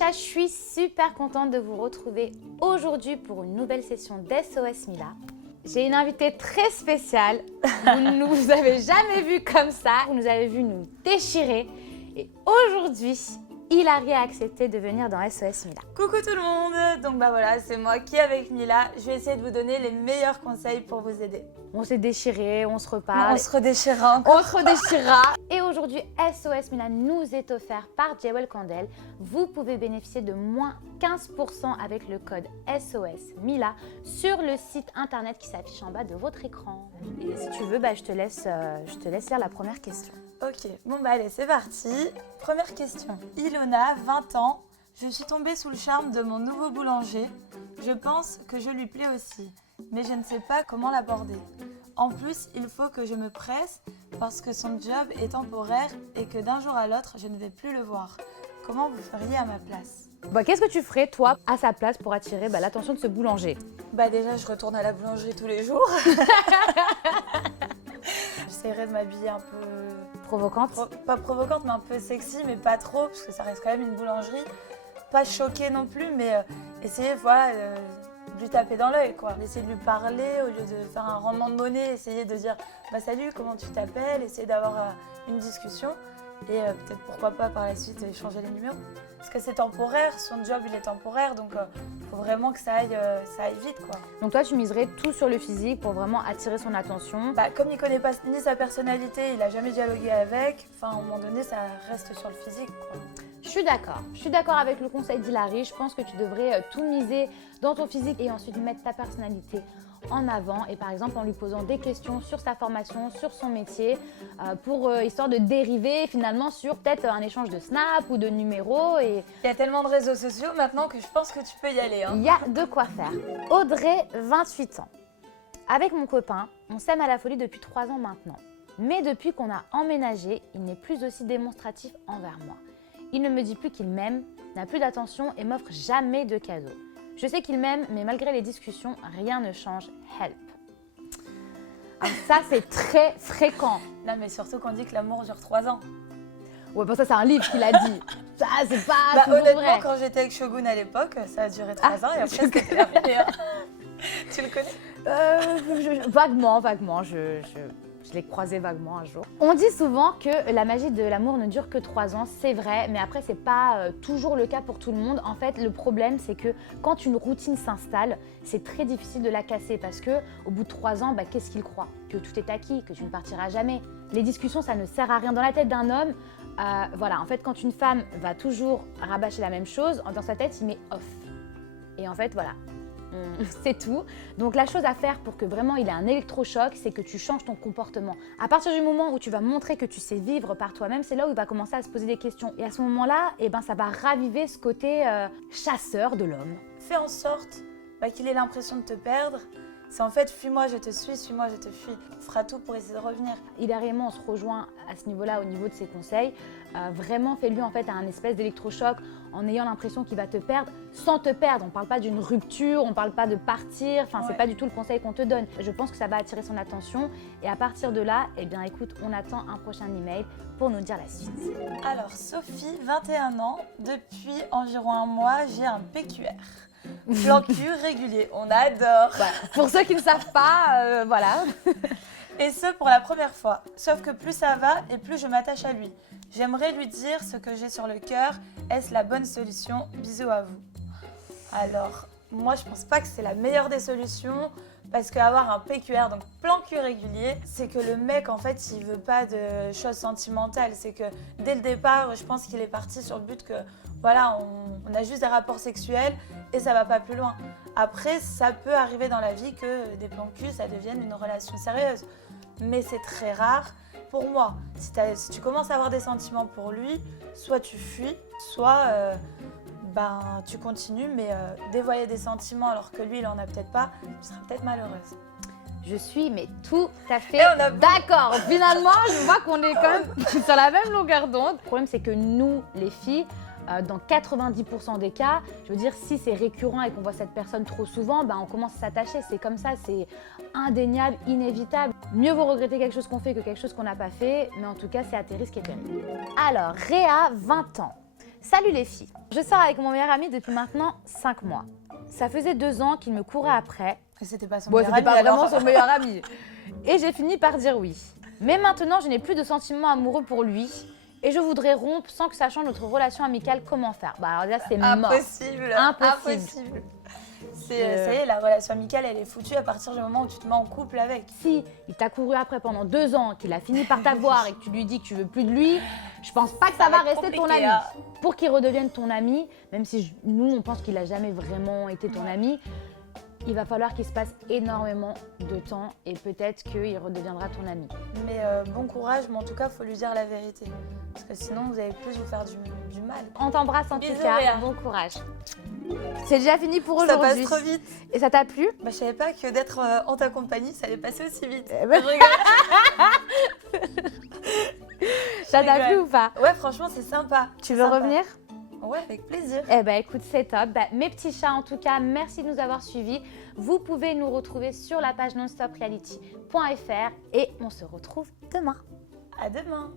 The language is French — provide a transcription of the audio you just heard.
Aïcha, je suis super contente de vous retrouver aujourd'hui pour une nouvelle session d'SOS Mila. J'ai une invitée très spéciale, vous ne nous avez jamais vu comme ça, vous nous avez vu nous déchirer et aujourd'hui, Hilary a accepté de venir dans SOS Mila. Coucou tout le monde, donc voilà, c'est moi qui avec Mila, je vais essayer de vous donner les meilleurs conseils pour vous aider. On s'est déchiré, on se reparle. On se redéchirera encore. On se redéchirera. Et aujourd'hui, SOS Mila nous est offert par Jewel Candle. Vous pouvez bénéficier de moins 15% avec le code SOS Mila sur le site internet qui s'affiche en bas de votre écran. Et si tu veux, je te laisse lire la première question. Ok, allez, c'est parti. Première question. Ilona, 20 ans. Je suis tombée sous le charme de mon nouveau boulanger. Je pense que je lui plais aussi, mais je ne sais pas comment l'aborder. En plus, il faut que je me presse parce que son job est temporaire et que d'un jour à l'autre, je ne vais plus le voir. Comment vous feriez à ma place ? Qu'est-ce que tu ferais, toi, à sa place pour attirer l'attention de ce boulanger ? Déjà, je retourne à la boulangerie tous les jours. J'essaierai de m'habiller un peu... Provocante ? Pas provocante, mais un peu sexy, mais pas trop, parce que ça reste quand même une boulangerie. Pas choquée non plus, mais essayer de lui taper dans l'œil, quoi. Essayer de lui parler au lieu de faire un rendement de monnaie, essayer de dire salut, comment tu t'appelles, essayer d'avoir une discussion et peut-être pourquoi pas par la suite échanger les numéros. Parce que c'est temporaire, son job il est temporaire, donc faut vraiment que ça aille vite, quoi. Donc toi tu miserais tout sur le physique pour vraiment attirer son attention. Comme il connaît pas ni sa personnalité, il a jamais dialogué avec, à un moment donné ça reste sur le physique, quoi. Je suis d'accord avec le conseil d'Hilary. Je pense que tu devrais tout miser dans ton physique et ensuite mettre ta personnalité en avant et par exemple en lui posant des questions sur sa formation, sur son métier histoire de dériver finalement sur peut-être un échange de snap ou de numéros. Il y a tellement de réseaux sociaux maintenant que je pense que tu peux y aller. Il y a de quoi faire. Audrey, 28 ans. Avec mon copain, on s'aime à la folie depuis 3 ans maintenant. Mais depuis qu'on a emménagé, il n'est plus aussi démonstratif envers moi. Il ne me dit plus qu'il m'aime, n'a plus d'attention et m'offre jamais de cadeaux. Je sais qu'il m'aime, mais malgré les discussions, rien ne change. Help. Alors ça, c'est très fréquent. Non, mais surtout qu'on dit que l'amour dure 3 ans. Ouais, ça, c'est un livre qu'il a dit. Ça, c'est pas toujours honnêtement, vrai. quand j'étais avec Shogun à l'époque, ça a duré 3 ans et après, c'était terminé. Tu le connais ? Vaguement. Je l'ai croisé vaguement un jour. On dit souvent que la magie de l'amour ne dure que 3 ans, c'est vrai, mais après c'est pas toujours le cas pour tout le monde. En fait, le problème c'est que quand une routine s'installe, c'est très difficile de la casser parce que au bout de 3 ans, qu'est-ce qu'il croit ? Que tout est acquis, que tu ne partiras jamais. Les discussions, ça ne sert à rien. Dans la tête d'un homme, en fait, quand une femme va toujours rabâcher la même chose, dans sa tête, il met off. Et en fait, voilà. C'est tout. Donc la chose à faire pour que vraiment il ait un électrochoc, c'est que tu changes ton comportement. À partir du moment où tu vas montrer que tu sais vivre par toi-même, c'est là où il va commencer à se poser des questions. Et à ce moment-là, ça va raviver ce côté chasseur de l'homme. Fais en sorte qu'il ait l'impression de te perdre. C'est en fait fuis-moi, je te suis, suis-moi, je te fuis. On fera tout pour essayer de revenir. Hilary et moi, on se rejoint à ce niveau-là, au niveau de ses conseils. Vraiment, fais-lui en fait un espèce d'électrochoc en ayant l'impression qu'il va te perdre sans te perdre. On ne parle pas d'une rupture, on ne parle pas de partir. C'est pas du tout le conseil qu'on te donne. Je pense que ça va attirer son attention. Et à partir de là, écoute, on attend un prochain email pour nous dire la suite. Alors, Sophie, 21 ans. Depuis environ un mois, j'ai un PQR. Plan cul régulier, on adore. Pour ceux qui ne savent pas, voilà. Et ce, pour la première fois. Sauf que plus ça va et plus je m'attache à lui. J'aimerais lui dire ce que j'ai sur le cœur. Est-ce la bonne solution ? Bisous à vous. Alors, moi, je pense pas que c'est la meilleure des solutions. Parce qu'avoir un PQR, donc plan cul régulier, c'est que le mec, en fait, il veut pas de choses sentimentales. C'est que dès le départ, je pense qu'il est parti sur le but que, on a juste des rapports sexuels et ça va pas plus loin. Après, ça peut arriver dans la vie que des plans cul, ça devienne une relation sérieuse. Mais c'est très rare. Pour moi, si tu commences à avoir des sentiments pour lui, soit tu fuis, soit tu continues, mais dévoyer des sentiments alors que lui, il en a peut-être pas, tu seras peut-être malheureuse. Je suis tout à fait d'accord. Finalement, je vois qu'on est quand même sur la même longueur d'onde. Le problème, c'est que nous, les filles, dans 90% des cas, je veux dire, si c'est récurrent et qu'on voit cette personne trop souvent, on commence à s'attacher. C'est comme ça, c'est indéniable, inévitable. Mieux vaut regretter quelque chose qu'on fait que quelque chose qu'on n'a pas fait, mais en tout cas, c'est à tes risques et périls. Alors, Réa, 20 ans. Salut les filles. Je sors avec mon meilleur ami depuis maintenant 5 mois. Ça faisait 2 ans qu'il me courait après. Et c'était pas son Bon, meilleur c'était ami, pas alors. vraiment son meilleur ami. Et j'ai fini par dire oui. Mais maintenant, je n'ai plus de sentiments amoureux pour lui. Et je voudrais rompre sans que ça change notre relation amicale. Comment faire? Bah alors là, c'est mort. Impossible. Impossible. Ça y est, la relation amicale, elle est foutue à partir du moment où tu te mets en couple avec. Si il t'a couru après pendant 2 ans, qu'il a fini par t'avoir et que tu lui dis que tu veux plus de lui, je pense pas que ça va va être rester ton compliqué, ami. hein. Pour qu'il redevienne ton ami, même si nous on pense qu'il a jamais vraiment été ton ami, il va falloir qu'il se passe énormément de temps et peut-être qu'il redeviendra ton ami. Mais bon courage, mais en tout cas, faut lui dire la vérité. Parce que sinon, vous allez plus vous faire du mal. On t'embrasse en tout Bisous, cas, Réa. bon courage. C'est déjà fini pour Ça passe aujourd'hui. trop vite. Et ça t'a plu? Bah, je savais pas que d'être en ta compagnie, ça allait passer aussi vite. Eh ben- Je rigole. Ça t'a rigole. plu ou pas? Ouais, franchement, c'est sympa. Tu C'est veux sympa. revenir? Ouais, avec plaisir. Eh ben écoute, c'est top. Bah, mes petits chats, en tout cas, merci de nous avoir suivis. Vous pouvez nous retrouver sur la page nonstopreality.fr et on se retrouve demain. À demain.